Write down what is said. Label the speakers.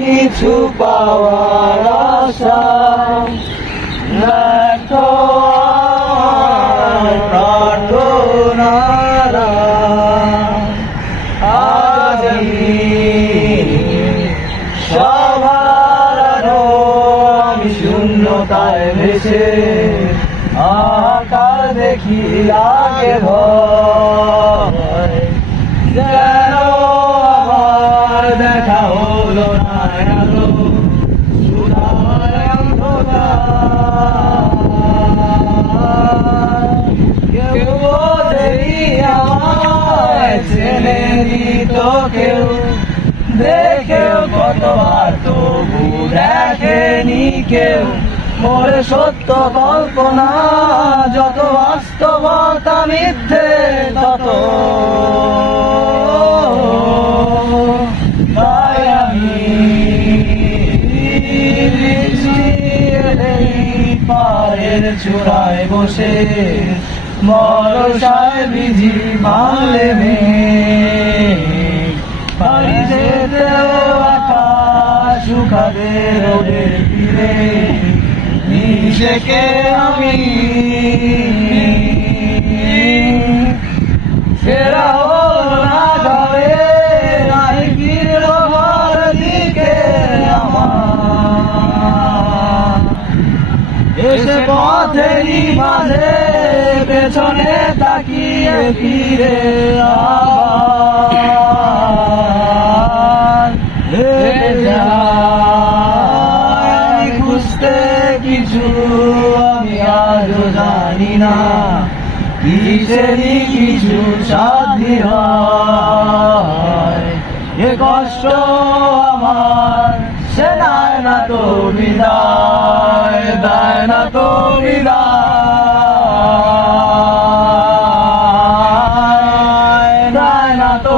Speaker 1: কিছু পাওয়ার আশা শূন্যতায় আকার দেখি লাগে ভয়। কেউ। দেখেও কতবার তবু দেখেনি কেউ মোরে সত্য কল্পনা যত বাস্তবতা মিথ্যে তত পায়ের চূড়ায় বসে মরসায় বিজি মালে আকাশ নিজেকে আমি পথেরই মাঝে পেছনে তাকিয়ে ফিরে খুঁজতে কিছু আমি আজও জানি না। কিছু সাধি হয়। এ কষ্ট আমার, সে নেয় তো বিদায় না তো বিদায়। তো